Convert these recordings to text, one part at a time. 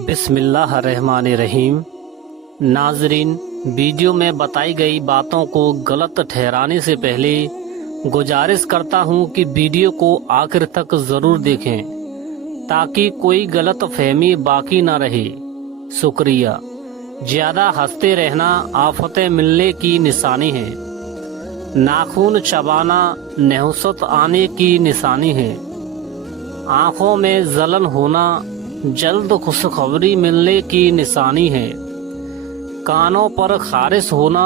बिस्मिल्लाहिर्रहमानिर्रहीम। नाजरीन, वीडियो में बताई गई बातों को गलत ठहराने से पहले गुजारिश करता हूं कि वीडियो को आखिर तक ज़रूर देखें ताकि कोई गलत फहमी बाकी ना रहे। शुक्रिया। ज़्यादा हंसते रहना आफतें मिलने की निशानी है। नाखून चबाना नहुसत आने की निशानी है। आँखों में जलन होना जल्द खुशखबरी मिलने की निशानी है। कानों पर खारिश होना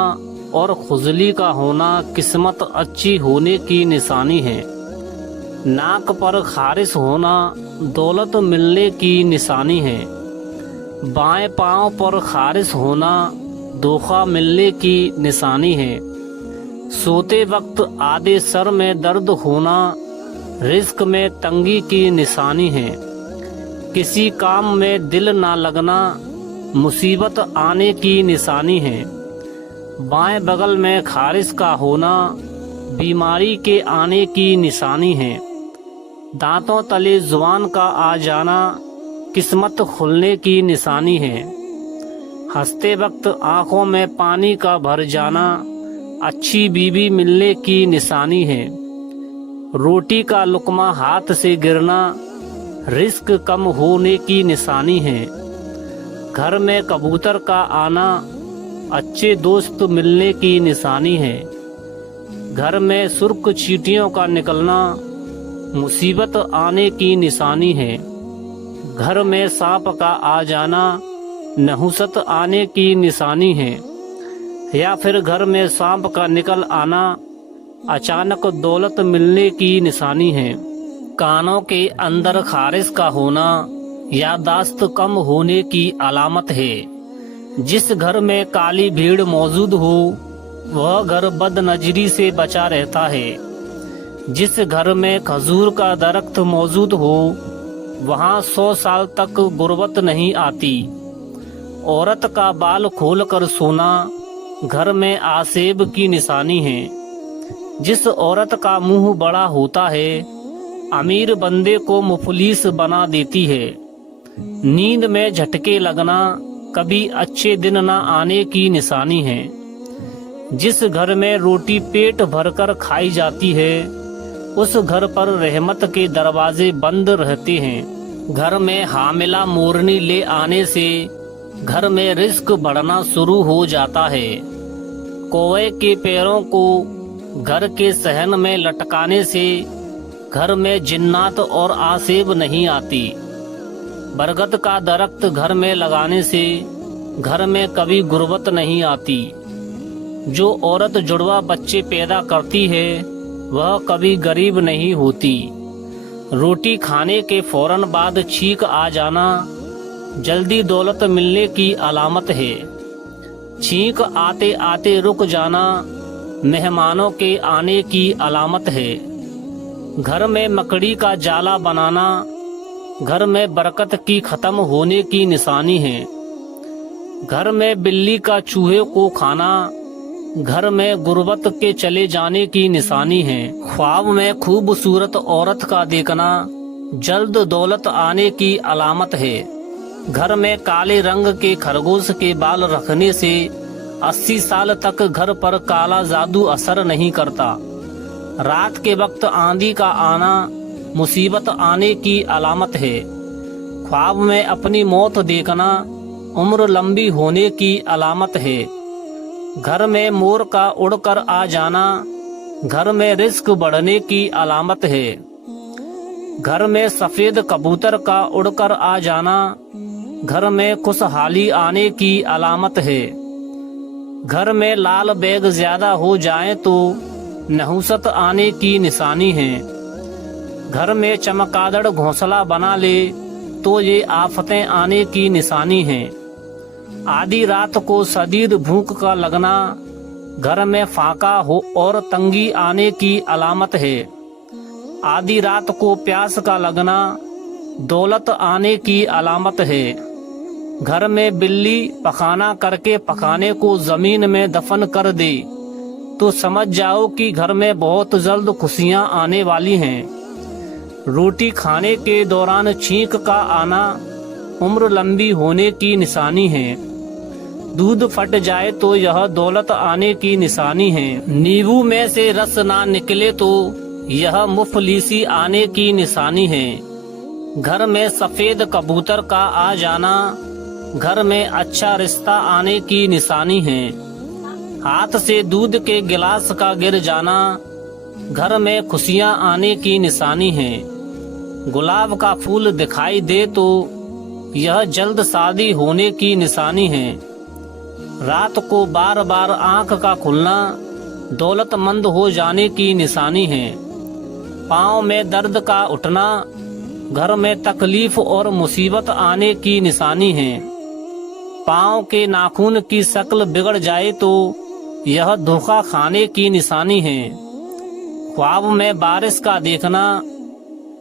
और खुजली का होना किस्मत अच्छी होने की निशानी है। नाक पर खारिश होना दौलत मिलने की निशानी है। बाएं पांव पर खारिश होना धोखा मिलने की निशानी है। सोते वक्त आधे सर में दर्द होना रिस्क में तंगी की निशानी है। किसी काम में दिल ना लगना मुसीबत आने की निशानी है। बाएं बगल में खारिश का होना बीमारी के आने की निशानी है। दांतों तले जुबान का आ जाना किस्मत खुलने की निशानी है। हंसते वक्त आंखों में पानी का भर जाना अच्छी बीवी मिलने की निशानी है। रोटी का लुकमा हाथ से गिरना रिस्क कम होने की निशानी है। घर में कबूतर का आना अच्छे दोस्त मिलने की निशानी है। घर में सुर्ख चींटियों का निकलना मुसीबत आने की निशानी है। घर में सांप का आ जाना नहुसत आने की निशानी है। या फिर घर में सांप का निकल आना अचानक दौलत मिलने की निशानी है। कानों के अंदर खारिश का होना याददाश्त कम होने की अलामत है। जिस घर में काली भीड़ मौजूद हो वह घर बदनजरी से बचा रहता है। जिस घर में खजूर का दरख्त मौजूद हो वहाँ 100 साल तक गुर्बत नहीं आती। औरत का बाल खोलकर सोना घर में आसेब की निशानी है। जिस औरत का मुंह बड़ा होता है अमीर बंदे को मुफलिस बना देती है। नींद में झटके लगना कभी अच्छे दिन न आने की निशानी है। जिस घर में रोटी पेट भरकर खाई जाती है उस घर पर रहमत के दरवाजे बंद रहते हैं। घर में हामिला मोरनी ले आने से घर में रिस्क बढ़ना शुरू हो जाता है। कौवे के पैरों को घर के सहन में लटकाने से घर में जिन्नात और आसेब नहीं आती। बरगद का दरख्त घर में लगाने से घर में कभी गुर्बत नहीं आती। जो औरत जुड़वा बच्चे पैदा करती है वह कभी गरीब नहीं होती। रोटी खाने के फौरन बाद छींक आ जाना जल्दी दौलत मिलने की अलामत है। छींक आते आते रुक जाना मेहमानों के आने की अलामत है। घर में मकड़ी का जाला बनाना घर में बरकत की खत्म होने की निशानी है। घर में बिल्ली का चूहे को खाना घर में गुर्बत के चले जाने की निशानी है। ख्वाब में खूबसूरत औरत का देखना जल्द दौलत आने की अलामत है। घर में काले रंग के खरगोश के बाल रखने से 80 साल तक घर पर काला जादू असर नहीं करता। रात के वक्त आंधी का आना मुसीबत आने की अलामत है। ख्वाब में अपनी मौत देखना उम्र लंबी होने की अलामत है। घर में मोर का उड़कर आ जाना घर में रिस्क बढ़ने की अलामत है। घर में सफेद कबूतर का उड़कर आ जाना घर में खुशहाली आने की अलामत है। घर में लाल बैग ज्यादा हो जाए तो नहुसत आने की निशानी है। घर में चमगादड़ घोंसला बना ले तो ये आफतें आने की निशानी है। आधी रात को शदीद भूख का लगना घर में फाका हो और तंगी आने की अलामत है। आधी रात को प्यास का लगना दौलत आने की अलामत है। घर में बिल्ली पखाना करके पखाने को जमीन में दफन कर दे तो समझ जाओ कि घर में बहुत जल्द खुशियां आने वाली हैं। रोटी खाने के दौरान छींक का आना उम्र लंबी होने की निशानी है। दूध फट जाए तो यह दौलत आने की निशानी है। नींबू में से रस ना निकले तो यह मुफलिसी आने की निशानी है। घर में सफेद कबूतर का आ जाना घर में अच्छा रिश्ता आने की निशानी है। हाथ से दूध के गिलास का गिर जाना घर में खुशियां आने की निशानी है। गुलाब का फूल दिखाई दे तो यह जल्द शादी होने की निशानी है। रात को बार बार आंख का खुलना दौलतमंद हो जाने की निशानी है। पाँव में दर्द का उठना घर में तकलीफ और मुसीबत आने की निशानी है। पाँव के नाखून की शक्ल बिगड़ जाए तो यह धोखा खाने की निशानी है। ख्वाब में बारिश का देखना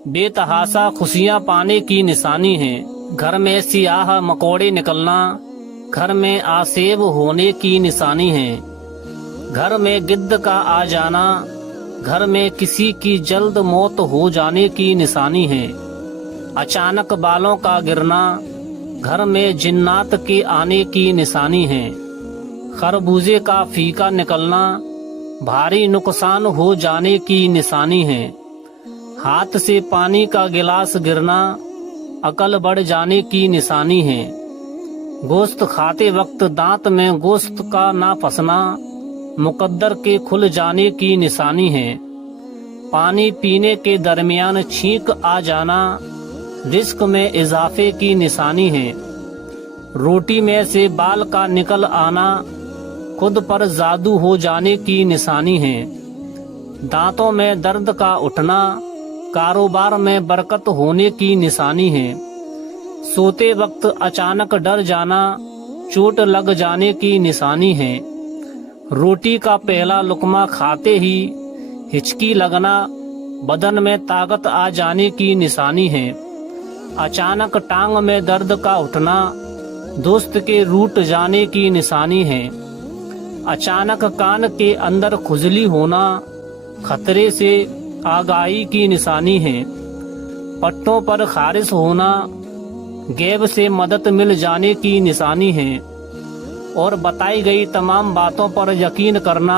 बेतहाशा खुशियां पाने की निशानी है। घर में सियाह मकोड़े निकलना घर में आसेब होने की निशानी है। घर में गिद्ध का आ जाना घर में किसी की जल्द मौत हो जाने की निशानी है। अचानक बालों का गिरना घर में जिन्नात के आने की निशानी है। खरबूजे का फीका निकलना भारी नुकसान हो जाने की निशानी है। हाथ से पानी का गिलास गिरना अकल बढ़ जाने की निशानी है। गोश्त खाते वक्त दांत में गोश्त का ना फंसना मुकद्दर के खुल जाने की निशानी है। पानी पीने के दरमियान छींक आ जाना रिस्क में इजाफे की निशानी है। रोटी में से बाल का निकल आना खुद पर जादू हो जाने की निशानी है। दांतों में दर्द का उठना कारोबार में बरकत होने की निशानी है। सोते वक्त अचानक डर जाना चोट लग जाने की निशानी है। रोटी का पहला लुकमा खाते ही हिचकी लगना बदन में ताकत आ जाने की निशानी है। अचानक टांग में दर्द का उठना दोस्त के रूठ जाने की निशानी है। अचानक कान के अंदर खुजली होना खतरे से आगाही की निशानी है। पट्टों पर खारिश होना गैब से मदद मिल जाने की निशानी है। और बताई गई तमाम बातों पर यकीन करना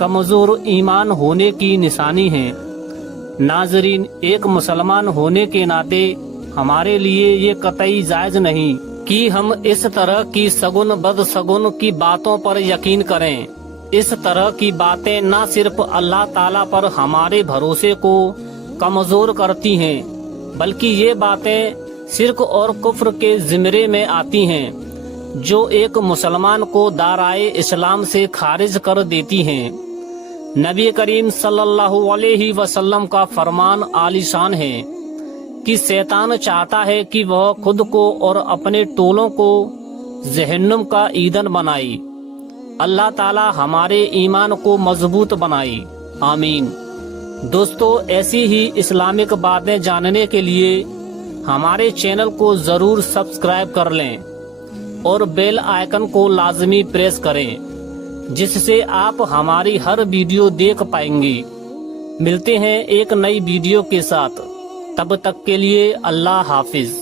कमजोर ईमान होने की निशानी है। नाजरीन, एक मुसलमान होने के नाते हमारे लिए ये कतई जायज नहीं कि हम इस तरह की सगुन बदसगुन की बातों पर यकीन करें। इस तरह की बातें न सिर्फ अल्लाह ताला पर हमारे भरोसे को कमजोर करती हैं, बल्कि ये बातें शिर्क और कुफ्र के जिम्रे में आती हैं, जो एक मुसलमान को दाराए इस्लाम से खारिज कर देती हैं। नबी करीम सल्लल्लाहु अलैहि वसल्लम का फरमान आलीशान है कि शैतान चाहता है कि वह खुद को और अपने टोलों को जहन्नुम का ईंधन बनाए। अल्लाह ताला हमारे ईमान को मजबूत बनाए, आमीन। दोस्तों, ऐसी ही इस्लामिक बातें जानने के लिए हमारे चैनल को जरूर सब्सक्राइब कर लें और बेल आइकन को लाजमी प्रेस करें, जिससे आप हमारी हर वीडियो देख पाएंगे। मिलते हैं एक नई वीडियो के साथ, तब तक के लिए अल्लाह हाफिज।